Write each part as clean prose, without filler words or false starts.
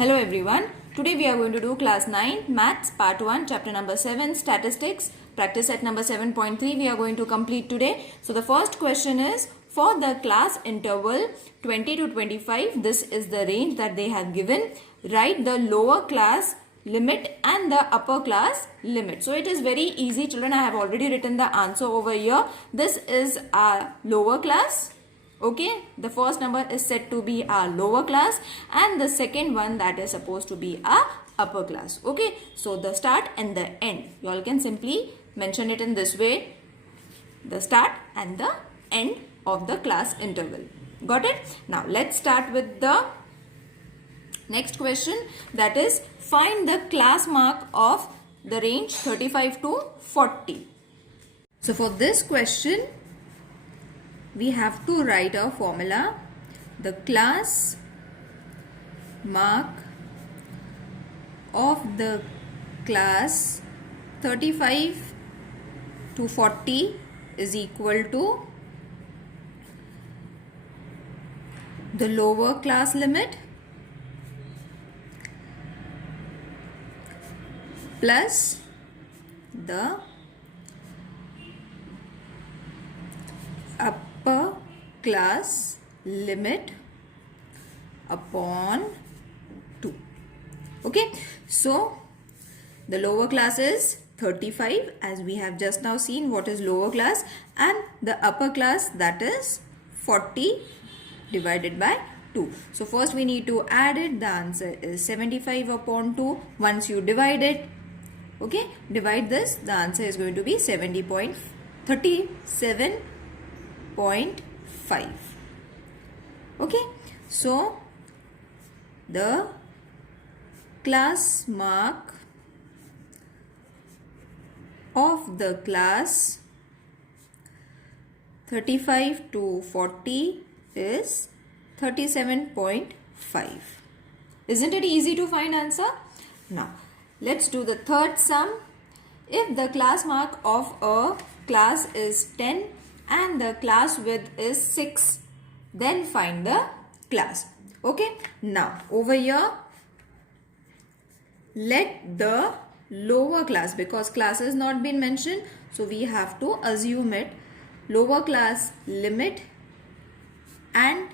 Hello everyone. Today we are going to do class 9 maths part 1 chapter number 7 statistics practice set number 7.3 we are going to complete today. So the first question is for the class interval 20 to 25, this is the range that they have given. Write the lower class limit and the upper class limit. So it is very easy children. I have already written the answer over here. This is our lower class. Okay, the first number is said to be our lower class and the second one that is supposed to be our upper class. Okay, so the start and the end, you all can simply mention it in this way: the start and the end of the class interval. Got it? Now let's start with the next question, that is find the class mark of the range 35 to 40. So for this question we have to write a formula. The class mark of the class 35 to 40 is equal to the lower class limit plus the upper class limit upon 2. Okay, so the lower class is 35 as we have just now seen what is lower class, and the upper class that is 40 divided by 2. So first we need to add it. The answer is 75 upon 2. Once you divide it, okay, divide this, the answer is going to be 37.5. Okay, so the class mark of the class 35 to 40 is 37.5. Isn't it easy to find answer? Now let's do the third sum. If the class mark of a class is 10 and the class width is 6, then find the class. Okay, now over here let the lower class, because class has not been mentioned, so we have to assume it, lower class limit and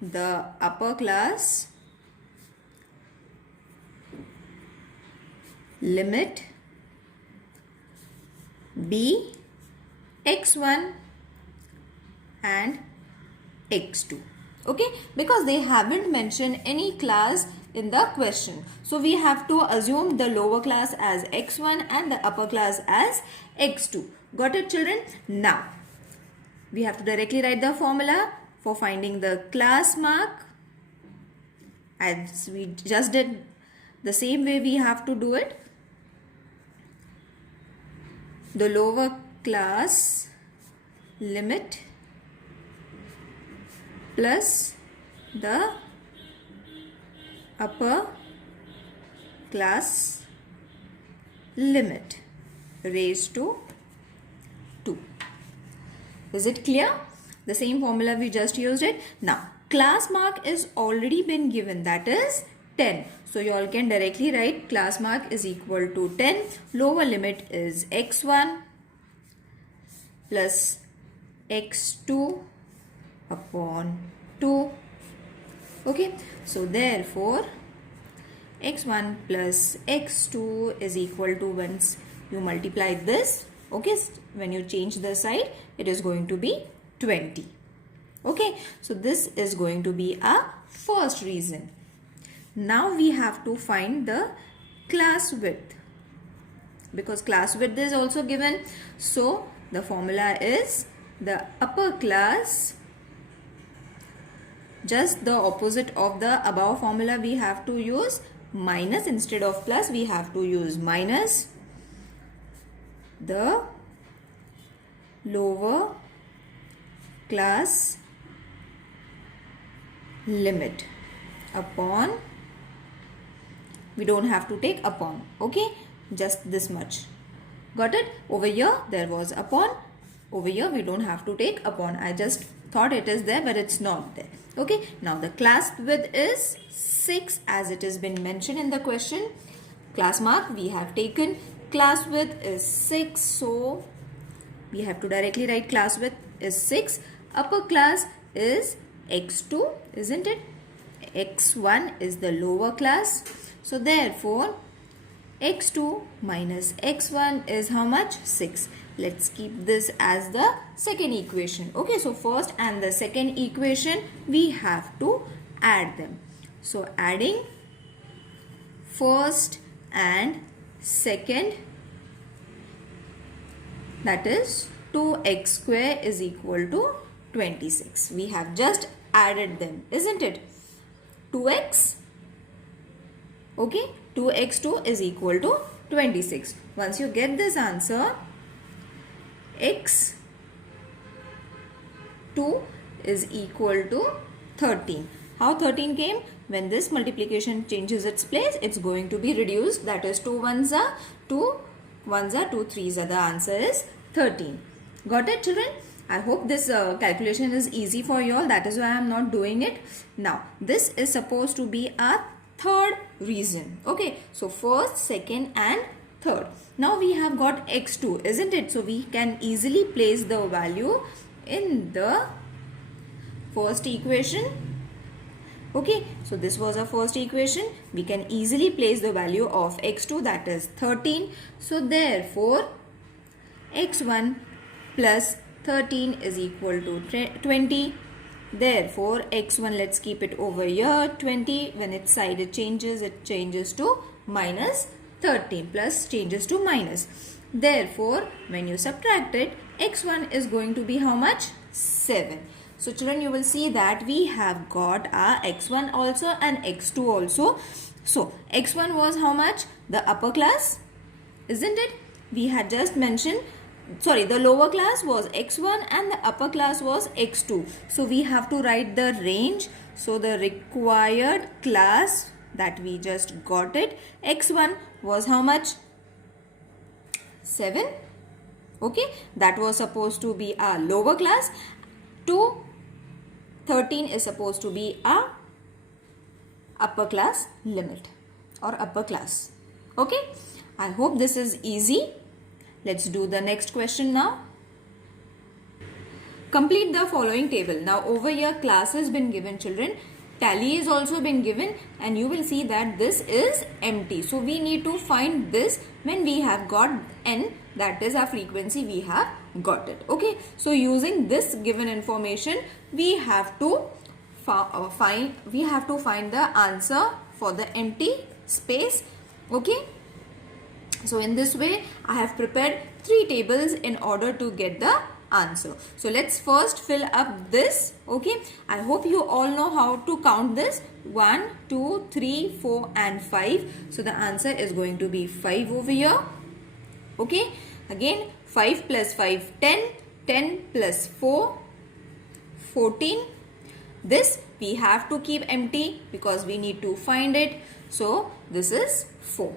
the upper class limit be x1 and x2. Okay, because they haven't mentioned any class in the question, so we have to assume the lower class as x1 and the upper class as x2. Got it children? Now we have to directly write the formula for finding the class mark, as we just did. The same way we have to do it. The lower class limit plus the upper class limit raised to 2. Is it clear? The same formula we just used it. Now class mark is already been given, that is 10. So you all can directly write class mark is equal to 10. Lower limit is x1 plus x2 upon 2. Okay, so therefore x1 plus x2 is equal to, once you multiply this, okay, when you change the side, it is going to be 20. Okay, so this is going to be our first reason. Now we have to find the class width, because class width is also given. So the formula is the upper class, just the opposite of the above formula, we have to use minus instead of plus, we have to use minus the lower class limit upon, we don't have to take upon, okay, just this much. Got it? Over here there was upon, over here we don't have to take upon. I just thought it is there, but it's not there. Okay, now the class width is 6 as it has been mentioned in the question. Class mark we have taken. Class width is 6, so we have to directly write class width is 6. Upper class is x2, isn't it? x1 is the lower class. So therefore, x2 minus x1 is how much? 6. Let's keep this as the second equation. Okay, so first and the second equation, we have to add them. So adding first and second, that is 2x square is equal to 26. We have just added them, isn't it? 2x, okay, 2x2 is equal to 26. Once you get this answer, x2 is equal to 13. How 13 came? When this multiplication changes its place, it's going to be reduced. That is 2 ones are 2 ones are 2 threes are. The answer is 13. Got it, children? I hope this calculation is easy for you all. That is why I am not doing it. Now, this is supposed to be our third reason. Okay, so first, second and third. Now we have got x2, isn't it? So we can easily place the value in the first equation. Okay, so this was our first equation. We can easily place the value of x2, that is 13. So therefore, x1 plus 13 is equal to 20. Therefore, x1, let's keep it over here, 20. When its side it changes to minus 13, plus changes to minus. Therefore, when you subtract it, x1 is going to be how much? 7. So children, you will see that we have got our x1 also and x2 also. So x1 was how much? The upper class, isn't it? We had just mentioned, sorry, the lower class was x1 and the upper class was x2. So we have to write the range. So the required class that we just got it, x1 was how much? 7. Okay, that was supposed to be our lower class. 13 is supposed to be our upper class limit or upper class. Okay, I hope this is easy. Let's do the next question now. Complete the following table. Now over here class has been given, children. Tally is also been given and you will see that this is empty. So we need to find this when we have got n, that is our frequency, we have got it. Okay, so using this given information, we have to find the answer for the empty space. Okay, so in this way I have prepared 3 tables in order to get the answer. So let's first fill up this. Okay, I hope you all know how to count this. 1, 2, 3, 4 and 5. So the answer is going to be 5 over here. Okay, again 5 plus 5, 10. 10 plus 4, 14. This we have to keep empty because we need to find it. So this is 4.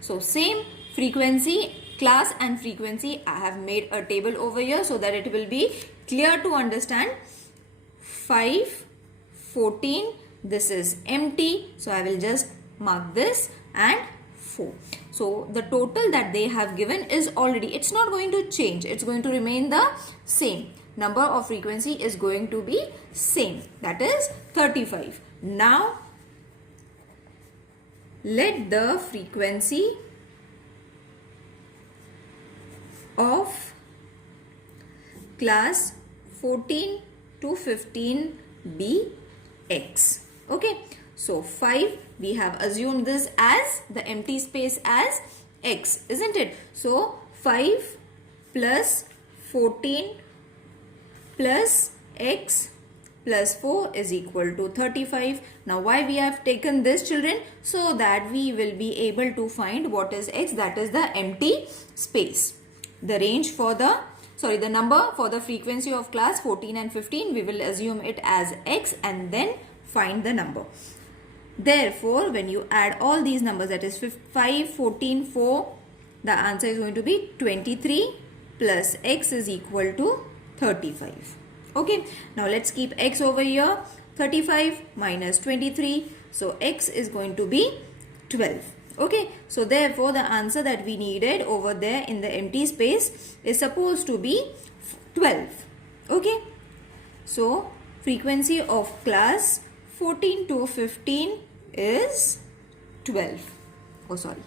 So same frequency, class and frequency, I have made a table over here so that it will be clear to understand. 5, 14, this is empty. So I will just mark this and 4. So the total that they have given is already, it's not going to change. It's going to remain the same. Number of frequency is going to be same. That is 35. Now let the frequency of class 14 to 15 be x. Okay, so 5 we have assumed this as the empty space as x, isn't it? So 5 plus 14 plus x plus 4 is equal to 35. Now why we have taken this, children? So that we will be able to find what is x, that is the empty space. The range for the, the number for the frequency of class 14 and 15, we will assume it as x and then find the number. Therefore, when you add all these numbers, that is 5, 14, 4, the answer is going to be 23 plus x is equal to 35. Okay, now let's keep x over here. 35 minus 23. So x is going to be 12. Okay, so therefore the answer that we needed over there in the empty space is supposed to be 12. Okay, so frequency of class 14 to 15 is 12. Oh, sorry.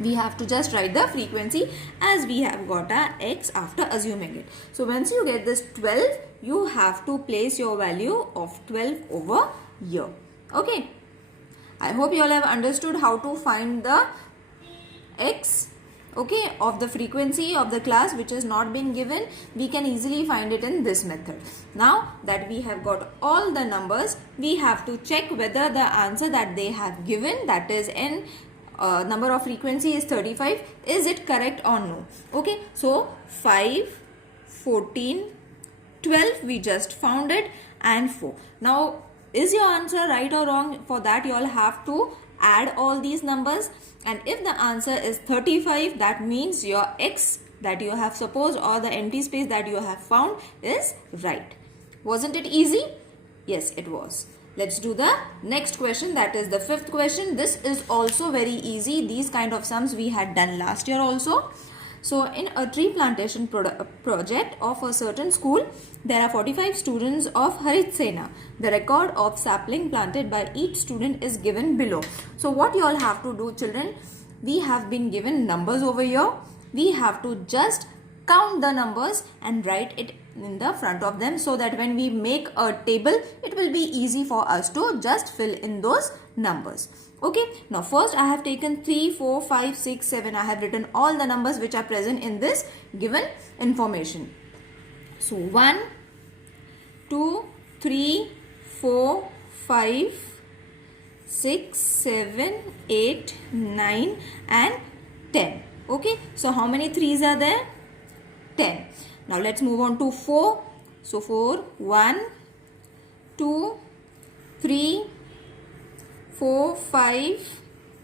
We have to just write the frequency as we have got our x after assuming it. So once you get this 12, you have to place your value of 12 over here. Okay. I hope you all have understood how to find the x, okay, of the frequency of the class which has not been given. We can easily find it in this method. Now that we have got all the numbers, we have to check whether the answer that they have given, that is n number of frequency is 35, is it correct or no. Okay, so 5, 14, 12 we just found it, and 4. Now is your answer right or wrong? For that you all have to add all these numbers, and if the answer is 35, that means your x that you have supposed or the empty space that you have found is right. Wasn't it easy? Yes, it was. Let's do the next question, that is the fifth question. This is also very easy. These kind of sums we had done last year also. So in a tree plantation project of a certain school, there are 45 students of Harit Sena. The record of sapling planted by each student is given below. So what you all have to do, children, we have been given numbers over here. We have to just count the numbers and write it in the front of them, so that when we make a table, it will be easy for us to just fill in those numbers. Okay, now first I have taken 3, 4, 5, 6, 7. I have written all the numbers which are present in this given information. So 1, 2, 3, 4, 5, 6, 7, 8, 9 and 10. Okay, so how many 3s are there? 10. Now let's move on to 4. So 4, 1, 2, 3, 4, 5,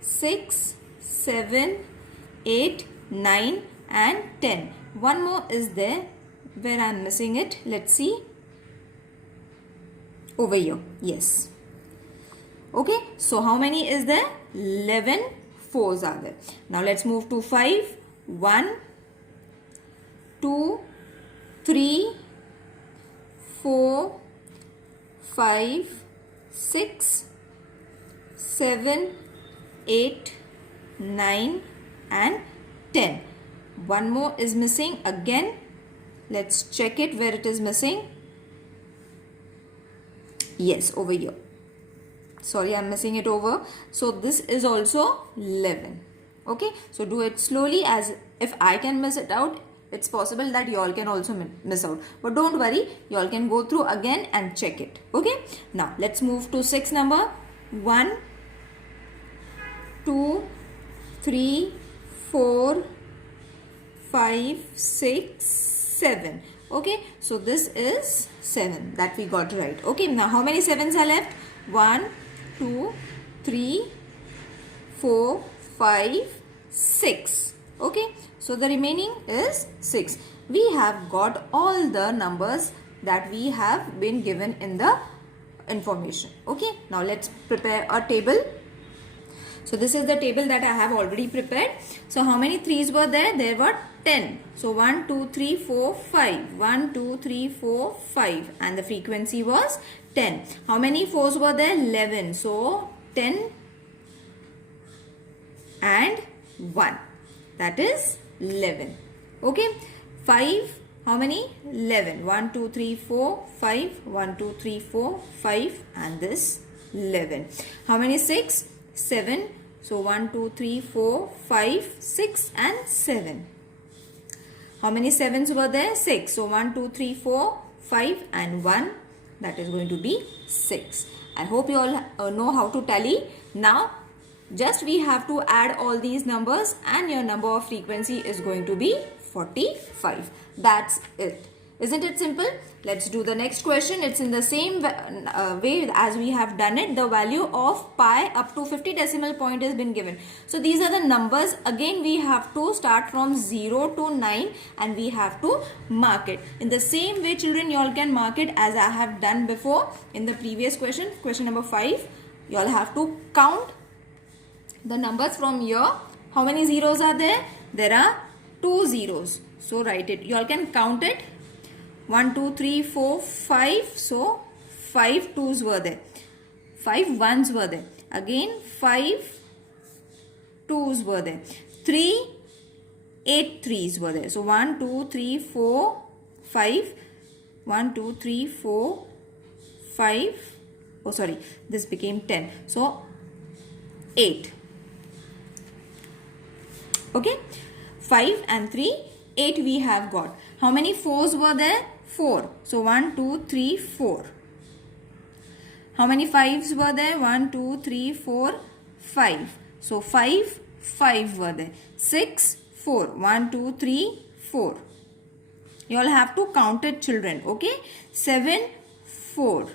6, 7, 8, 9 and 10. One more is there where I am missing it. Let's see. Over here. Yes. Okay. So how many is there? 11 4s are there. Now let's move to 5. 1, 2, 3, 4, 5, 6, 7, 8, 9 and 10. One more is missing again. Let's check it where it is missing. Yes, over here. Sorry, I'm missing it over. So this is also 11. Okay, so do it slowly, as if I can miss it out, it's possible that you all can also miss out. But don't worry, you all can go through again and check it. Okay, now let's move to 6 number. 1, 2, 3, 4, 5, 6, 7. Okay, so this is 7 that we got right. Okay, now how many 7s are left? 1, 2, 3, 4, 5, 6. Okay, so the remaining is 6. We have got all the numbers that we have been given in the information. Okay, now let's prepare a table. So this is the table that I have already prepared. So how many 3s were there? There were 10. So 1, 2, 3, 4, 5. 1, 2, 3, 4, 5. And the frequency was 10. How many 4s were there? 11. So 10 and 1. That is 11. Okay. 5. How many? 11. 1, 2, 3, 4, 5. 1, 2, 3, 4, 5. And this 11. How many 6? 7. So 1, 2, 3, 4, 5, 6 and 7. How many 7s were there? 6. So 1, 2, 3, 4, 5 and 1. That is going to be 6. I hope you all know how to tally. Now just we have to add all these numbers and your number of frequency is going to be 45. That's it. Isn't it simple? Let's do the next question. It's in the same way as we have done it. The value of pi up to 50 decimal point has been given. So these are the numbers. Again, we have to start from 0 to 9 and we have to mark it. In the same way, children, you all can mark it as I have done before in the previous question. Question number 5. You all have to count the numbers from here. How many zeros are there? There are 2 zeros. So write it. You all can count it. 1, 2, 3, 4, 5. So 5 2s were there. 5 1s were there. Again 5 2s were there. 3 8 3s were there. So 1, 2, 3, 4, 5. 1, 2, 3, 4, 5. Oh sorry, this became 10. So 8. Okay. 5 and 3, 8 we have got. How many 4s were there? 4. So 1, 2, 3, 4. How many 5s were there? 1, 2, 3, 4, 5. So 5 were there. 6, 4. 1, 2, 3, 4. You all have to count it, children. Okay. 7, 4.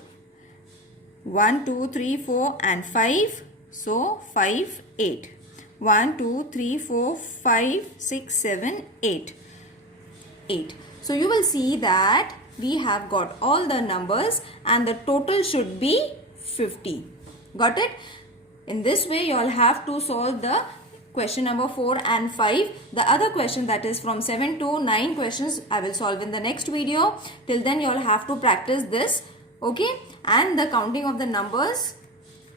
1, 2, 3, 4 and 5. So 5, 8. 1, 2, 3, 4, 5, 6, 7, 8. 8. So you will see that we have got all the numbers and the total should be 50. Got it? In this way you all have to solve the question number 4 and 5. The other question, that is from 7 to 9 questions, I will solve in the next video. Till then you all have to practice this. Okay? And the counting of the numbers,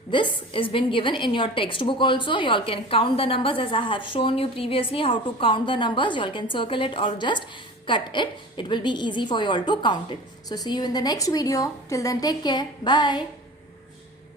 this is been given in your textbook also. You all can count the numbers as I have shown you previously how to count the numbers. You all can circle it or just cut it. It will be easy for you all to count it. So see you in the next video. Till then, take care. Bye.